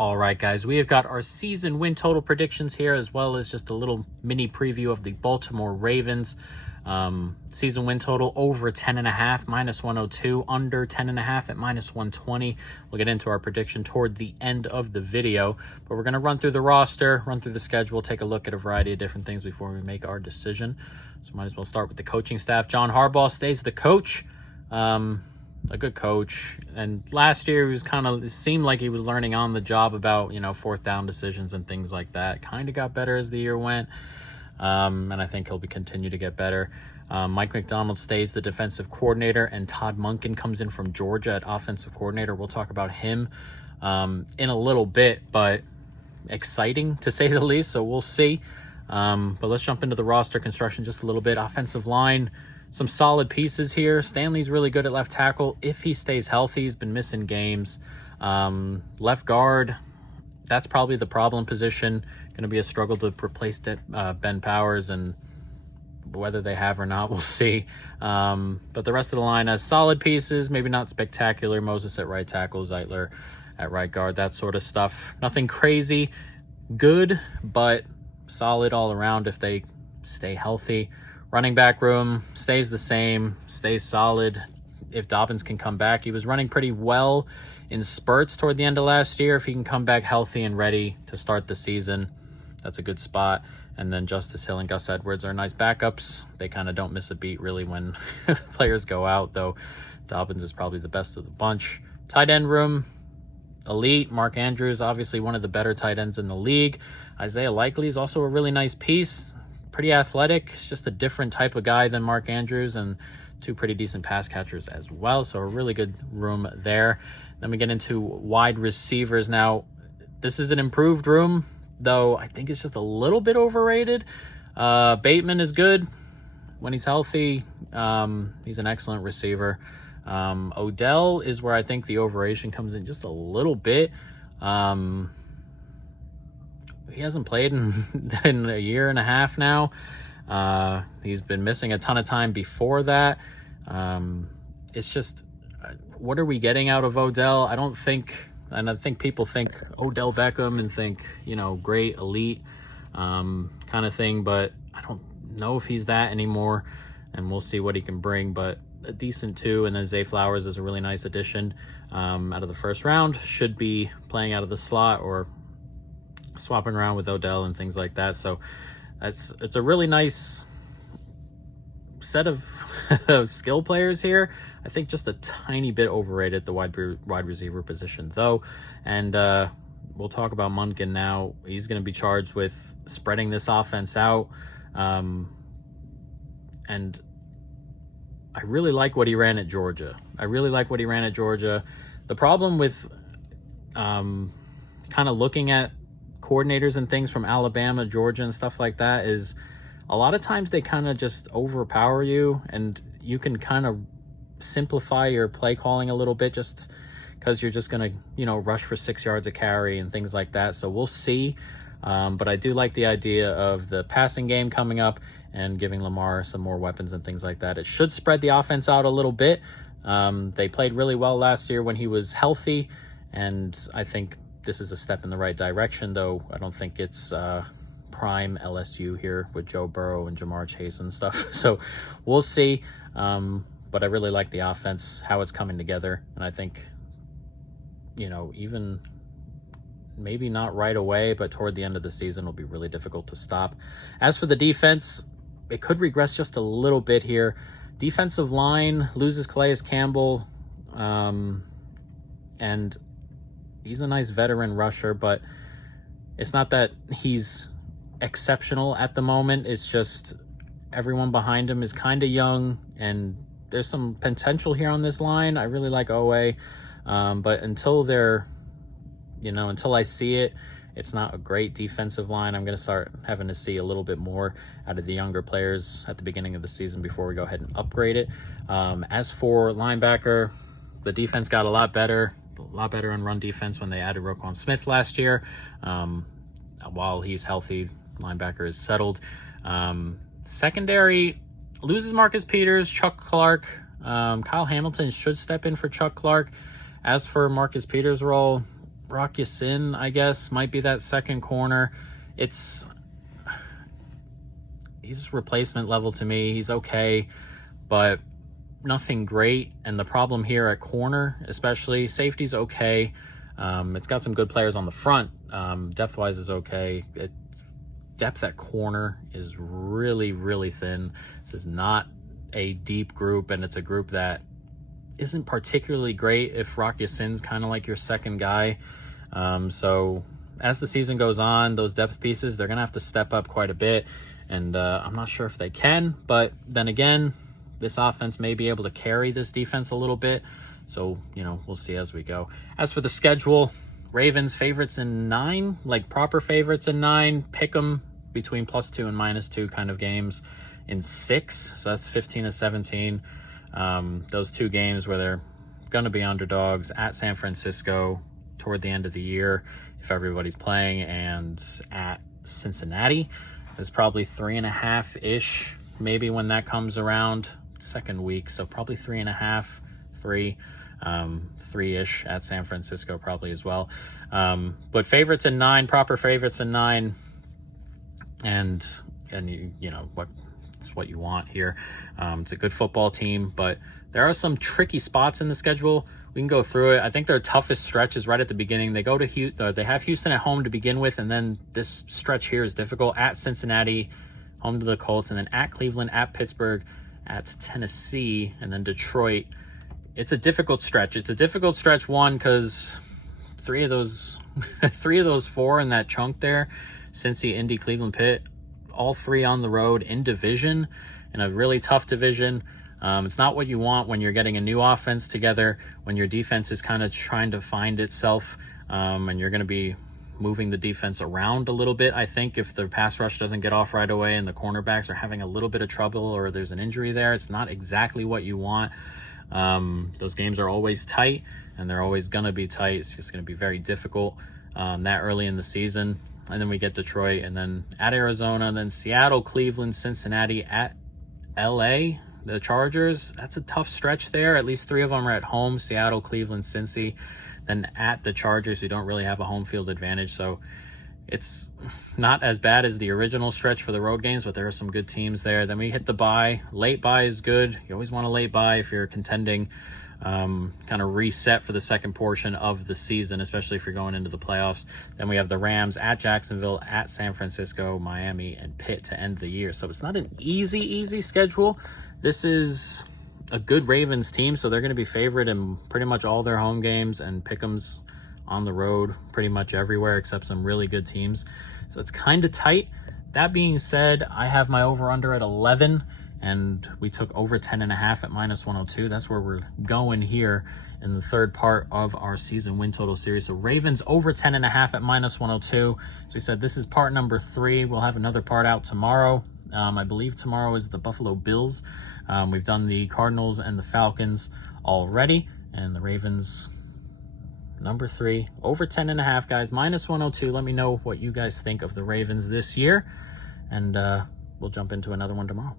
All right, guys, we have got our season win total predictions here, as well as just a little mini preview of the Baltimore Ravens. Season win total over 10.5, minus 102, under 10.5 at minus 120. We'll get into our prediction toward the end of the video, but we're going to run through the roster, run through the schedule, take a look at a variety of different things before we make our decision. So might as well start with the coaching staff. John Harbaugh stays the coach. A good coach, and last year he was it seemed like he was learning on the job about fourth down decisions and things like that. Kind of got better as the year went, and I think he'll continue to get better. Mike McDonald stays the defensive coordinator, and Todd Monken comes in from Georgia at offensive coordinator. We'll talk about him in a little bit, but exciting to say the least, so we'll see. But let's jump into the roster construction just a little bit. Offensive line, some solid pieces here. Stanley's really good at left tackle if he stays healthy. He's been missing games. Left guard, that's probably the problem position. Going to be a struggle to replace Ben Powers, and whether they have or not, we'll see. But the rest of the line has solid pieces, maybe not spectacular. Moses at right tackle, Zeitler at right guard, that sort of stuff. Nothing crazy. Good, but solid all around if they stay healthy. Running back room stays the same, stays solid. If Dobbins can come back, he was running pretty well in spurts toward the end of last year. If he can come back healthy and ready to start the season, that's a good spot. And then Justice Hill and Gus Edwards are nice backups. They kind of don't miss a beat really when players go out, though Dobbins is probably the best of the bunch. Tight end room, elite. Mark Andrews, obviously one of the better tight ends in the league. Isaiah Likely is also a really nice piece. Pretty athletic. It's just a different type of guy than Mark Andrews, and two pretty decent pass catchers as well. So a really good room there. Then we get into wide receivers. Now, this is an improved room, though I think it's just a little bit overrated. Bateman is good when he's healthy. He's an excellent receiver. Odell is where I think the overration comes in just a little bit. He hasn't played in a year and a half now. He's been missing a ton of time before that. It's just, what are we getting out of Odell? I think people think Odell Beckham and think, great, elite kind of thing, but I don't know if he's that anymore, and we'll see what he can bring, but a decent two. And then Zay Flowers is a really nice addition out of the first round. Should be playing out of the slot or swapping around with Odell and things like that. So it's a really nice set of skill players here. I think just a tiny bit overrated the wide receiver position, though. And we'll talk about Monken now. He's going to be charged with spreading this offense out. And I really like what he ran at Georgia. The problem with kind of looking at coordinators and things from Alabama, Georgia, and stuff like that is a lot of times they kind of just overpower you, and you can kind of simplify your play calling a little bit just because you're just going to, rush for 6 yards a carry and things like that. So we'll see. But I do like the idea of the passing game coming up and giving Lamar some more weapons and things like that. It should spread the offense out a little bit. They played really well last year when he was healthy, and I think this is a step in the right direction, though I don't think it's prime LSU here with Joe Burrow and Jamar Chase and stuff. So we'll see. But I really like the offense, how it's coming together. And I think, even maybe not right away, but toward the end of the season will be really difficult to stop. As for the defense, it could regress just a little bit here. Defensive line loses Calais Campbell, and he's a nice veteran rusher, but it's not that he's exceptional at the moment. It's just everyone behind him is kind of young, and there's some potential here on this line. I really like Owe, but until I see it, it's not a great defensive line. I'm going to start having to see a little bit more out of the younger players at the beginning of the season before we go ahead and upgrade it. As for linebacker, the defense got a lot better in run defense when they added Roquan Smith last year. While he's healthy, linebacker is settled. Secondary loses Marcus Peters, Chuck Clark. Kyle Hamilton should step in for Chuck Clark. As for Marcus Peters' role, Rock Ya-Sin, I guess, might be that second corner. He's replacement level to me. He's okay, but nothing great. And the problem here at corner, especially, safety's okay. It's got some good players on the front. Depth-wise is okay. Depth at corner is really, really thin. This is not a deep group, and it's a group that isn't particularly great if Rock Ya-Sin's kind of like your second guy. So as the season goes on, those depth pieces, they're going to have to step up quite a bit. And I'm not sure if they can, but then again, this offense may be able to carry this defense a little bit. So, we'll see as we go. As for the schedule, Ravens favorites in 9, like proper favorites in 9. Pick them between +2 and -2 kind of games in 6. So that's 15 to 17. Those 2 games where they're going to be underdogs at San Francisco toward the end of the year, if everybody's playing, and at Cincinnati. It's probably 3.5-ish, maybe when that comes around, second week. So probably 3.5, 3, 3-ish at San Francisco probably as well. But favorites in 9, proper favorites in 9, and it's what you want here. It's a good football team, but there are some tricky spots in the schedule. We can go through it. I think their toughest stretch is right at the beginning. They go to they have Houston at home to begin with, and then this stretch here is difficult. At Cincinnati, home to the Colts, and then at Cleveland, at Pittsburgh, at Tennessee, and then Detroit. It's a difficult stretch. It's a difficult stretch, one, because 3 of those 4 in that chunk there, Cincy, Indy, Cleveland, Pitt, all 3 on the road in division, in a really tough division. It's not what you want when you're getting a new offense together, when your defense is kind of trying to find itself, and you're going to be moving the defense around a little bit. I think if the pass rush doesn't get off right away and the cornerbacks are having a little bit of trouble, or there's an injury there, it's not exactly what you want. Those games are always tight, and they're always going to be tight. It's just going to be very difficult that early in the season. And then we get Detroit, and then at Arizona, and then Seattle, Cleveland, Cincinnati, at LA, the Chargers. That's a tough stretch there. At least 3 of them are at home: Seattle, Cleveland, Cincy. Then at the Chargers, who don't really have a home field advantage. So it's not as bad as the original stretch for the road games, but there are some good teams there. Then we hit the bye. Late bye is good. You always want a late bye if you're contending. Kind of reset for the second portion of the season, especially if you're going into the playoffs. Then we have the Rams at Jacksonville, at San Francisco, Miami, and Pitt to end the year. So it's not an easy schedule. This is a good Ravens team, so they're going to be favored in pretty much all their home games, and pick'ems on the road pretty much everywhere except some really good teams. So it's kind of tight. That being said, I have my over-under at 11, and we took over 10.5 at -102. That's where we're going here in the third part of our season win total series. So Ravens over 10.5 at -102. So we said this is part number 3. We'll have another part out tomorrow. I believe tomorrow is the Buffalo Bills. We've done the Cardinals and the Falcons already, and the Ravens number 3 over 10.5, guys, -102. Let me know what you guys think of the Ravens this year, and we'll jump into another one tomorrow.